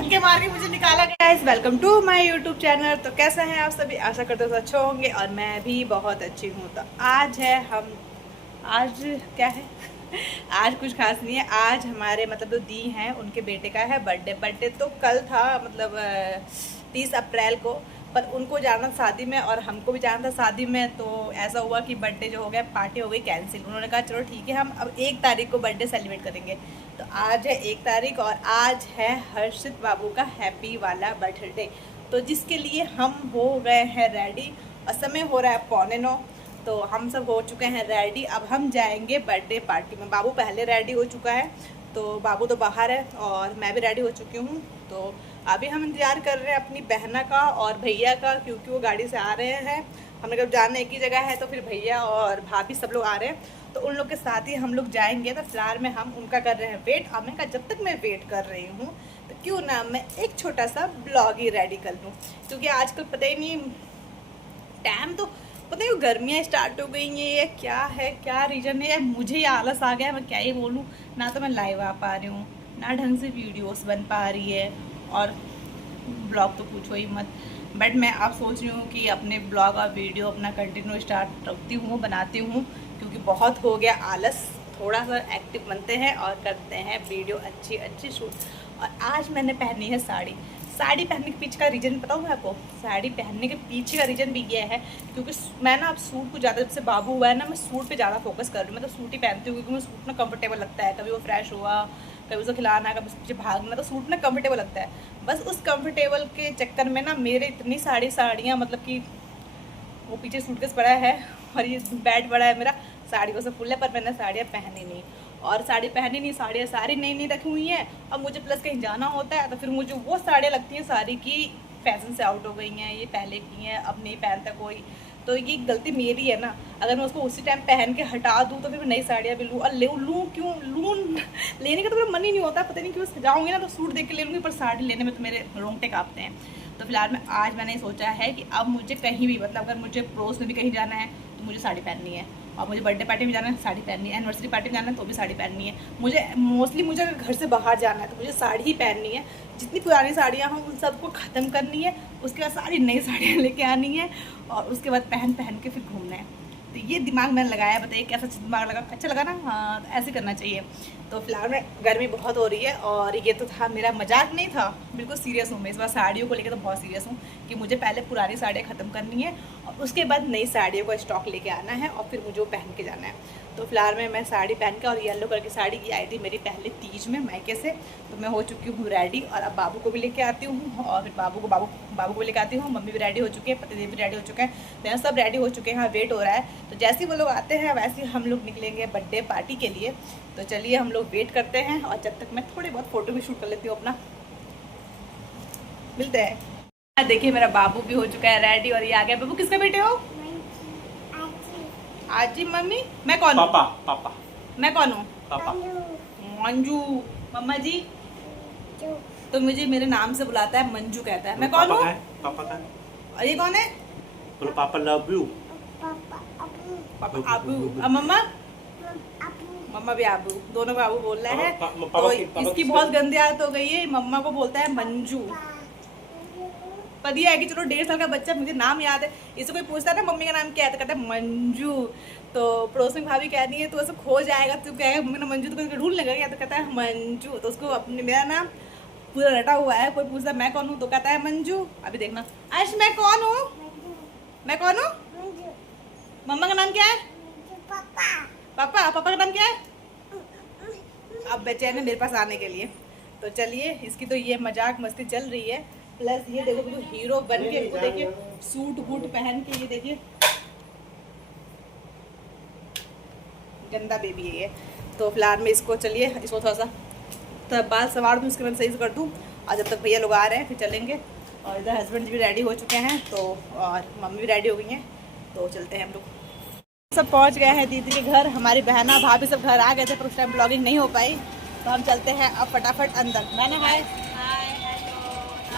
धक्के मार के मुझे निकाला गया है। Welcome to my YouTube channel. तो कैसे हैं आप सभी? आशा करते हो अच्छे होंगे और मैं भी बहुत अच्छी हूँ। तो आज क्या है आज कुछ खास नहीं है। आज हमारे मतलब जो दी हैं उनके बेटे का है बर्थडे तो कल था, मतलब 30 अप्रैल को, पर उनको जाना था शादी में और हमको भी जाना था शादी में। तो ऐसा हुआ कि बर्थडे जो हो गया, पार्टी हो गई कैंसिल। उन्होंने कहा चलो ठीक है, हम अब 1 तारीख को बर्थडे सेलिब्रेट करेंगे। तो आज है 1 तारीख और आज है हर्षित बाबू का हैप्पी वाला बर्थडे, तो जिसके लिए हम हो गए हैं रेडी और समय हो रहा है 8:45। तो हम सब हो चुके हैं रेडी। अब हम जाएंगे बर्थडे पार्टी में। बाबू पहले रेडी हो चुका है, तो बाबू तो बाहर है और मैं भी रेडी हो चुकी हूँ। तो अभी हम इंतज़ार कर रहे हैं अपनी बहना का और भैया का, क्योंकि वो गाड़ी से आ रहे हैं। हमने जब जाना एक ही जगह है तो फिर भैया और भाभी सब लोग आ रहे हैं, तो उन लोग के साथ ही हम लोग जाएंगे। तो फिलहाल में हम उनका कर रहे हैं वेट। और मैं कहा जब तक मैं वेट कर रही हूँ तो क्यों ना मैं एक छोटा सा ब्लॉग ही रेडी कर लूँ, क्योंकि आजकल पता ही नहीं टाइम तो पता नहीं, गर्मियाँ स्टार्ट हो गई हैं या क्या है, क्या रीज़न है, या मुझे ही आलस आ गया, मैं क्या ही बोलूँ। ना तो मैं लाइव आ पा रही हूँ, ना ढंग से वीडियोस बन पा रही है, और ब्लॉग तो पूछो ही मत। बट मैं अब सोच रही हूँ कि अपने ब्लॉग और वीडियो अपना कंटिन्यू स्टार्ट रखती हूँ, बनाती हूँ, क्योंकि बहुत हो गया आलस। थोड़ा सा एक्टिव बनते हैं और करते हैं वीडियो अच्छी शूट। और आज मैंने पहनी है साड़ी पहनने के पीछे का रीज़न बताऊँ मैं आपको? साड़ी पहनने के पीछे का रीज़न भी ये है क्योंकि मैं ना अब सूट को ज़्यादा, जब से बाबू हुआ है ना, मैं सूट पे ज़्यादा फोकस कर रही हूँ। मैं तो सूट ही पहनती हूँ क्योंकि मुझे सूट ना कंफर्टेबल लगता है। कभी वो फ्रेश हुआ, कभी उसको खिलाना, कभी उसके पीछे भागना, तो सूट ना कंफर्टेबल लगता है। बस उस कंफर्टेबल के चक्कर में ना मेरे इतनी साड़ियाँ, मतलब कि वो पीछे सूटकेस पड़ा है और ये बैग पड़ा है मेरा साड़ियों से फुल है, पर मैंने साड़ियाँ पहनी नहीं। और साड़ी पहनी नहीं, साड़ियाँ सारी नई रखी हुई हैं। अब मुझे प्लस कहीं जाना होता है तो फिर मुझे वो साड़ियाँ लगती हैं सारी की फैशन से आउट हो गई हैं, ये पहले की हैं, अब नहीं पहनता कोई। तो ये गलती मेरी है ना, अगर मैं उसको उसी टाइम पहन के हटा दूँ तो फिर मैं नई साड़ियाँ भी लूँ। और लूँ क्यों लेने का तो मेरा मन ही नहीं होता, पता नहीं क्यों। जाऊँगी ना तो सूट देख के ले लूँगी, पर साड़ी लेने में तो मेरे रोंगटे काँपते हैं। तो फिलहाल में आज मैंने सोचा है कि अब मुझे कहीं भी, मतलब अगर मुझे पड़ोस में भी कहीं जाना है तो मुझे साड़ी पहननी है, और मुझे बर्थडे पार्टी में जाना है साड़ी पहननी है, एनिवर्सरी पार्टी में जाना है तो भी साड़ी पहननी है। मुझे मोस्टली मुझे अगर घर से बाहर जाना है तो मुझे साड़ी ही पहननी है। जितनी पुरानी साड़ियाँ हों उन सबको ख़त्म करनी है, उसके बाद सारी नई साड़ियाँ लेके आनी है और उसके बाद पहन के फिर घूमना है। तो ये दिमाग मैंने लगाया, बताइए कैसा दिमाग लगा? अच्छा लगा ना? हाँ, तो ऐसे करना चाहिए। तो फिलहाल में गर्मी बहुत हो रही है और ये तो था, मेरा मजाक नहीं था, बिल्कुल सीरियस हूँ मैं इस बार। साड़ियों को लेकर तो बहुत सीरियस हूँ कि मुझे पहले पुरानी साड़ियाँ ख़त्म करनी है और उसके बाद नई साड़ियों का स्टॉक लेके आना है और फिर मुझे वो पहन के जाना है। तो फिलहाल में मैं साड़ी पहन के, और येलो कलर की साड़ी की आई थी मेरी पहले तीज में मायके से, तो मैं हो चुकी हूँ रेडी। और अब बाबू को भी लेके आती हूँ और फिर बाबू को लेके आती हूँ। मम्मी भी रेडी हो चुकी है, पतिदेव भी रेडी हो चुके हैं, तो सब रेडी हो चुके हैं। हाँ, वेट हो रहा है। तो जैसे ही वो लोग आते हैं वैसे ही हम लोग निकलेंगे बर्थडे पार्टी के लिए। तो चलिए हम लोग वेट करते हैं और जब तक मैं थोड़ी बहुत फ़ोटो भी शूट कर लेती हूँ अपना। मिलते हैं। देखिए मेरा बाबू भी हो चुका है रेडी और ये आ गया। बाबू किसके बेटे हो? आजी। मम्मी मैं कौन हूँ? पापा। मैं कौन हूँ? पापा। मंजू। मम्मा जी तो मुझे मेरे नाम से बुलाता है, मंजू कहता है। मैं कौन हूँ? पापा का। और ये कौन है? बोलो पापा लव यू। पापा आबू। और मम्मा? मम्मा भी आबू, दोनों को आबू बोल रहा है। तो इसकी बहुत गंदी आदत हो गई है, मम्मा को बोलता है मंजू। पर ये है कि चलो 1.5 साल का बच्चा, मुझे नाम याद है। इसे कोई पूछता है ना मम्मी का नाम क्या है तो कहता है मंजू। तो पड़ोस में भाभी कह रही है तो ऐसे खो जाएगा, तो कहेगा मम्मी ने मंजू, तो ढूंढ लेगा क्या? तो कहता है मंजू। तो उसको अपने मेरा नाम पूरा रटा हुआ है। कोई पूछता है मैं कौन हूँ तो कहता है मंजू। अभी देखना आयुष, मैं कौन हूँ? मम्मा का नाम क्या है? पापा का नाम क्या है? अब बेचैन है मेरे पास आने के लिए। तो चलिए, इसकी तो ये मजाक मस्ती चल रही है। प्लस ये देखो तो हीरो बन के, वो देखिए सूट बूट पहन के, ये देखिए गंदा बेबी है ये। तो फिलहाल में इसको, चलिए इसको थोड़ा सा तो बाल संवार दूँ, उसके बाद सही से कर दूँ। और जब तक भैया लोग आ रहे हैं फिर चलेंगे। और इधर हस्बैंड भी रेडी हो चुके हैं, तो और मम्मी भी रेडी हो गई हैं। तो चलते हैं हम लोग। सब पहुंच गए हैं दीदी के घर। हमारी बहना भाभी सब घर आ गए थे, पर उस टाइम ब्लॉगिंग नहीं हो पाई। तो हम चलते हैं अब फटाफट अंदर। बहना हाय।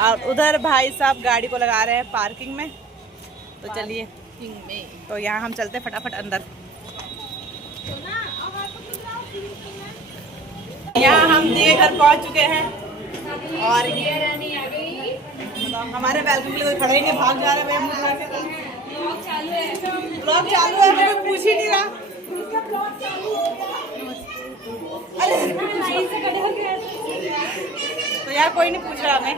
और उधर भाई साहब गाड़ी को लगा रहे हैं पार्किंग में। तो चलिए, तो यहाँ हम चलते हैं फटाफट अंदर। यहाँ हम दिए घर पहुँच चुके हैं। और हमारे बैल्कनी के लिए खड़े ही नहीं, भाग जा रहे हैं ब्लॉग चालू है, हमें कोई पूछ ही नहीं रहा। तो यार कोई नहीं पूछ रहा हमें।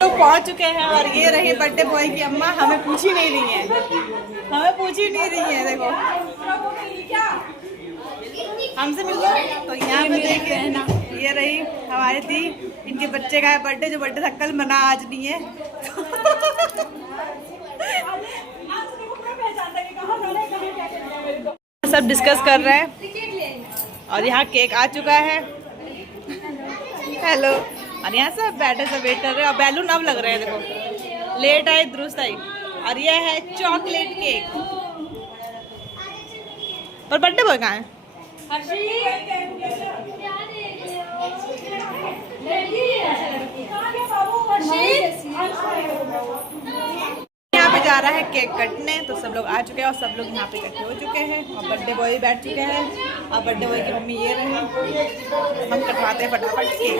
तो पहुंच चुके हैं और ये रही बर्थडे बॉय की अम्मा, हमें पूछ ही नहीं रही है, हमें पूछ ही नहीं रही है। देखो हमसे मिल लो। तो यहाँ पे देखिए ये रही हमारी दी, इनके बच्चे का है बर्थडे, जो बर्थडे था कल मना, आज नहीं है। सब डिस्कस कर रहे हैं और यहाँ केक आ चुका है। हेलो। और यहाँ सब बैठे सब वेट कर रहे हैं और बैलून अब लग रहे हैं। देखो लेट आई दुरुस्त आई। और यह है चॉकलेट केक। पर बर्थडे बॉय कहाँ है? यहाँ पे जा रहा है केक कटने, तो सब लोग आ चुके हैं और सब लोग यहाँ पे इकट्ठे हो चुके हैं और बर्थडे बॉय भी बैठ चुके हैं और बर्थडे बॉय की मम्मी ये रही। हम कटवाते हैं फटाफट केक।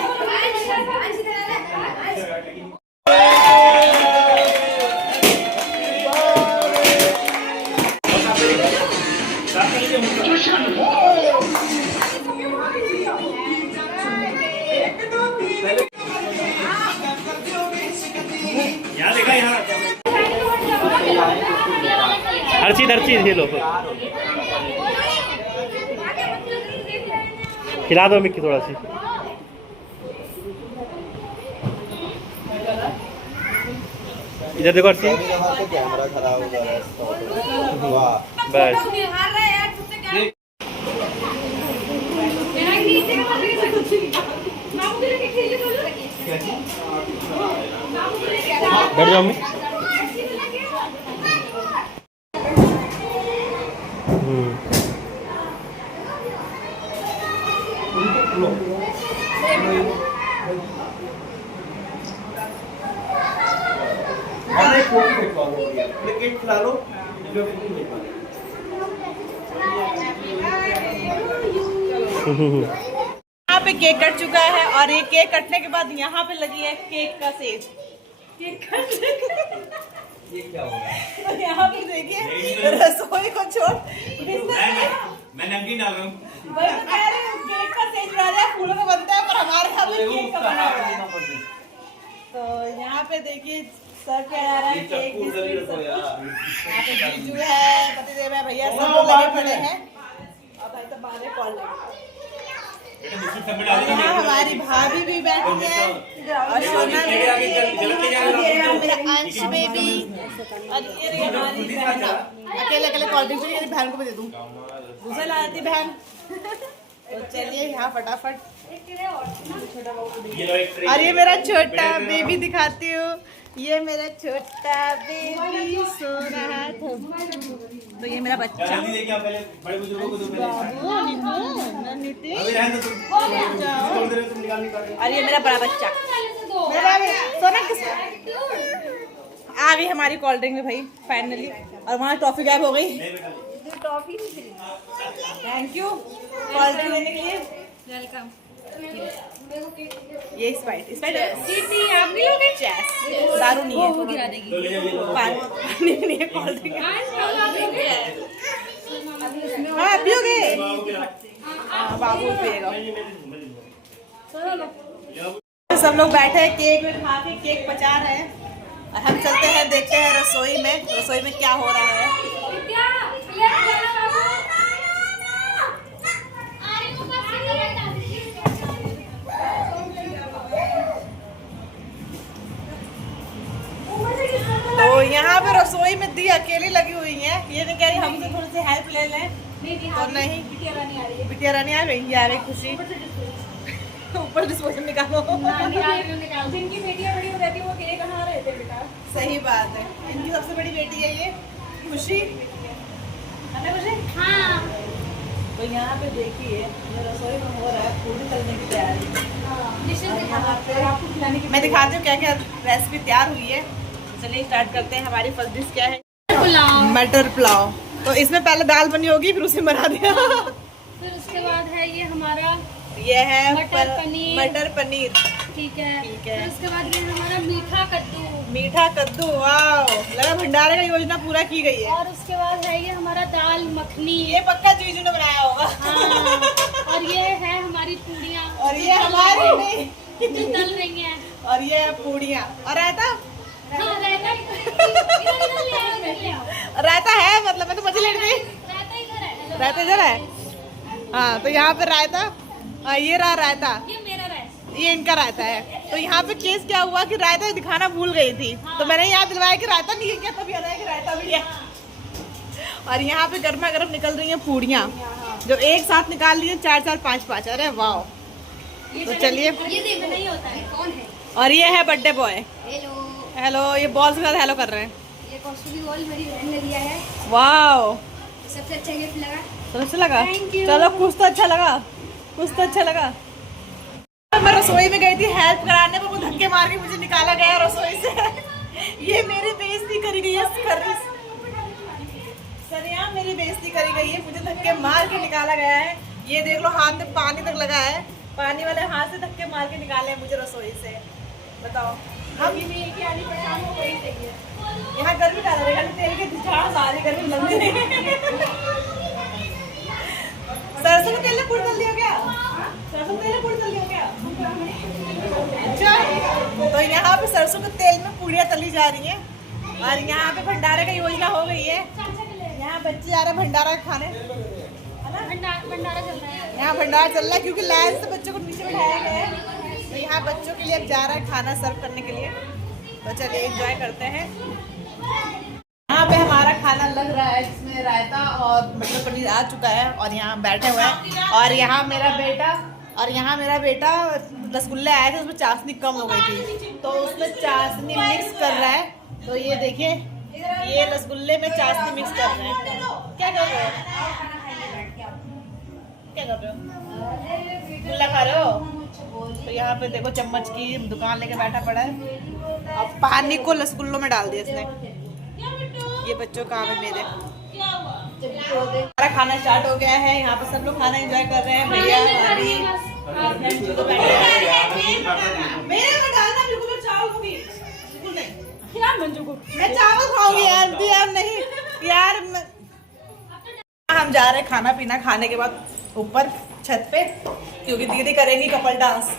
हर चीज ये लो, खिला दो मिक्की थोड़ा सी। इधर देखो अर्ची, कैमरा खराब हो रहा है। बस बैठ जाओ मैं। केक खिला लो। यहाँ पे केक कट चुका है और ये केक कटने के बाद यहाँ पे लगी है केक का सेज। केक कट ये क्या हो रहा है? तो यहाँ पे देखिए रसोई को छोड़ मैं नमकीन डाल रहा हूँ। वही तो कह रहे हैं, केक का सेज बना रहा है, फूलों में बनता है, पर हमारे यहाँ पे केक का बना हुआ है। तो यहाँ पे देखिए सर क्या आ रहा है, केक बिस्किट सब कुछ। यहाँ पे जीजू है, पतिदेव है, भैया सब लोग लगे पड़े हैं और भाई तो बाहर कॉल लगे। यहाँ हमारी भाभी भी बैठी है और सोना भी, मेरा अंश बेबी और ये रही हमारी बहन। अकेले अकेले कोल्ड ड्रिंक मेरी बहन को भी दे दूँ, दूसरा ला देती बहन। तो चलिए यहाँ फटाफट। और ये मेरा छोटा बेबी दिखाती हूँ, ये मेरा छोटा बेबी सो रहा था। तो ये मेरा बच्चा और ये मेरा बड़ा बच्चा। सोना किस आ गई हमारी कोल्ड ड्रिंक में भाई फाइनली। और वहाँ टॉफी गायब हो गई। थैंक यू कोल्ड ड्रिंक लेने के लिए। वेलकम। ये स्प्राइट आप नहीं लोगे? दारू नहीं है, वो गिरा देगी। पानी नहीं है, कोल्ड ड्रिंक। हाँ पियोगे? हाँ बाबू पिएगा। सब लोग बैठे हैं केक में खा के, केक पचा रहे हैं और हम चलते हैं देखते हैं रसोई में क्या हो रहा है। तो यहाँ पे रसोई में दी अकेली लगी हुई है। ये नहीं कह रही हमसे थोड़ी सी हेल्प ले लें, और नहीं बिटिया रानी आ गई, आ रही खुशी। ऊपर डिस्पोजल निकालो। जिनकी बेटियां बड़ी हो जाती है वो अकेले कहाँ रहते बेटा। सही बात है, इनकी सबसे बड़ी बेटी है ये खुशी, है ना खुशी? हाँ। तो यहाँ पे देखिए ये रसोई में हो रहा है पूरी तलने की तैयारी। मैं दिखाती हूँ क्या क्या रेसिपी तैयार हुई है। चलिए स्टार्ट करते हैं। हमारी फर्स्ट डिश क्या है? मटर पुलाव। तो इसमें पहले दाल बनी होगी, फिर उसे बना दिया। फिर उसके बाद है ये हमारा ये है मटर पनीर। मटर पनीर। ठीक है। ठीक है। फिर उसके बाद ये हमारा मीठा कद्दू। मीठा कद्दू, वाह, लगा भंडारे का योजना पूरा की गई है। और उसके बाद है ये हमारा दाल मखनी। ये पक्का जीजू ने बनाया होगा। हाँ। और ये है हमारी पूड़ियाँ। और ये हमारी नहीं, जो तल रही हैं। और ये है पूड़ियाँ और रायता। हाँ, रायता इधर ले आओ, इधर ले आओ। रायता है, मतलब मैं तो मजे ले रही थी। रायता इधर है। रायता इधर है। हाँ, तो यहाँ पे रायता, ये रहा रायता, ये मेरा रायता। ये इनका रायता है। तो यहाँ पे केस क्या हुआ कि रायता दिखाना भूल गई थी, तो मैंने याद दिलवाया कि रायता नहीं है क्या, तभी याद आया कि रायता भी है। और यहाँ पे गर्मा गर्म निकल रही हैं पूड़ियाँ, जो एक साथ निकाल ली है 4 4 5 5। अरे वाह। तो चलिए, ये देखो नहीं होता है, कौन है? और ये है बर्थडे बॉय। हेलो। हेलो, ये बॉल्स के साथ हेलो कर रहे हैं। ये कॉस्टली बॉल मेरी बहन ने दिया है। वाह, सबसे अच्छा गिफ्ट लगा। तो अच्छा लगा। Thank you. चलो, कुछ तो अच्छा लगा, कुछ तो अच्छा लगा। मैं रसोई में गई थी हेल्प कराने, पर वो धक्के मार के मुझे निकाला गया रसोई से। ये मेरी बेइज्जती करी गई है, सरिया मेरी बेइज्जती करी गई है, मुझे धक्के मार के निकाला गया है। ये देख लो, हाथ में पानी तक लगा है, पानी वाले हाथ से धक्के मार के निकाले हैं मुझे रसोई से। बताओ, हम यहाँ गर्मी डाल रहे हैं, तेल के झाड़ आ रही, गर्मी लग रही है। सरसों का तेल ने पुड़ तल दिया क्या? सरसों का तेल ने पुड़ तल दिया क्या? अच्छा, तो यहाँ पे सरसों के तेल में पूड़ियाँ तली जा रही हैं, और यहाँ पे भंडारे का योजना हो गई है। यहाँ बच्चे जा रहे हैं भंडारा खाने, भंडारा चल रहा है। यहाँ भंडारा चल रहा है, क्योंकि लाइन से बच्चों को नीचे बिठाया गया है। तो यहाँ बच्चों के लिए अब जा रहा है खाना सर्व करने के लिए। तो चलिए एंजॉय करते हैं। यहाँ पे हमारा खाना लग रहा है, जिसमें रायता और मटर पनीर आ चुका है, और यहाँ बैठे हुए हैं। और यहाँ मेरा बेटा रसगुल्ले आए थे, उसमें चाशनी कम हो गई थी, तो उसमें चाशनी मिक्स कर रहा है। तो ये देखिए, ये रसगुल्ले में चाशनी मिक्स कर रहे हैं। क्या कर रहे हो? क्या कर रहे हो? गुल्ला खा रहे हो? तो यहाँ पे देखो, चम्मच की दुकान लेके बैठा पड़ा है, और पानी को रसगुल्लों में डाल दिया इसने। ये बच्चों काम है मेरे। हमारा खाना स्टार्ट हो गया है, यहाँ पे सब लोग खाना एंजॉय कर रहे हैं। भैया भाभी मेरे में डालना बिल्कुल, चावल को भी बिल्कुल नहीं यार, मंजू को मैं चावल खाऊंगी यार, यार नहीं यार। हम जा रहे हैं खाना पीना खाने के बाद ऊपर छत पे, क्योंकि दीदी करेंगी कपल डांस।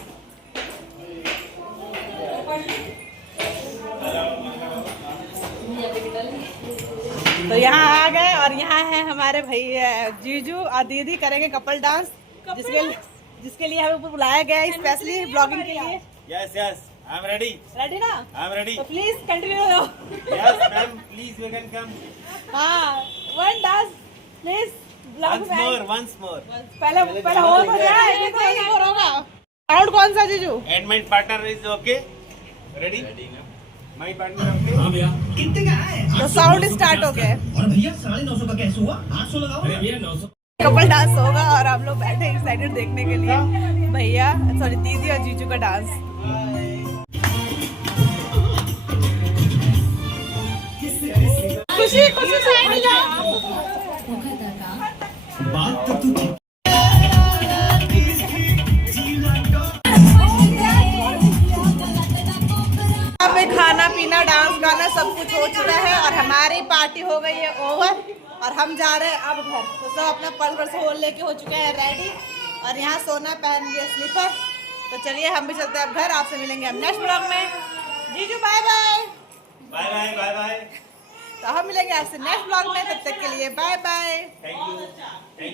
तो यहाँ आ गए, और यहाँ है हमारे भैया जीजू और दीदी करेंगे कपल डांस, जिसके लिए हमें ऊपर बुलाया गया है स्पेशली ब्लॉगिंग के लिए। Yes, yes. I'm ready. Ready ना? I'm ready. तो प्लीज कंटिन्यू हो। Yes, ma'am. Please, you can come. हाँ, one dance please. Once more. पहले हो तो जाए, ये तो नहीं हो रहा। साउंड कौन सा जीजू? And my partner is okay. Ready? Ready. My partner okay. हाँ भैया कितने का है? तो साउंड स्टार्ट हो गया। और भैया 950 का कैसे हुआ? 800 लगाओ। अरे भैया 900। कपल डांस होगा, और हम लोग बैठे एक्साइटेड देखने के लिए भैया, सॉरी दीदी और जीजू का डांस। खुशी खुशी साइड में जाओ। बात तो तू यहाँ पे खाना पीना डांस गाना सब कुछ हो चुका है, और हमारी पार्टी हो गई है ओवर, और हम जा रहे हैं अब घर। तो सब अपना पर्स होल लेके हो चुके हैं रेडी, और यहाँ सोना पहन गया स्लीपर। तो चलिए हम भी चलते हैं अब घर। आपसे मिलेंगे हम नेक्स्ट ब्लॉग में। जीजू bye bye. Bye bye. Bye bye. तो हम मिलेंगे आपसे नेक्स्ट ब्लॉग में, तब तक के लिए बाय बाय। Thank you.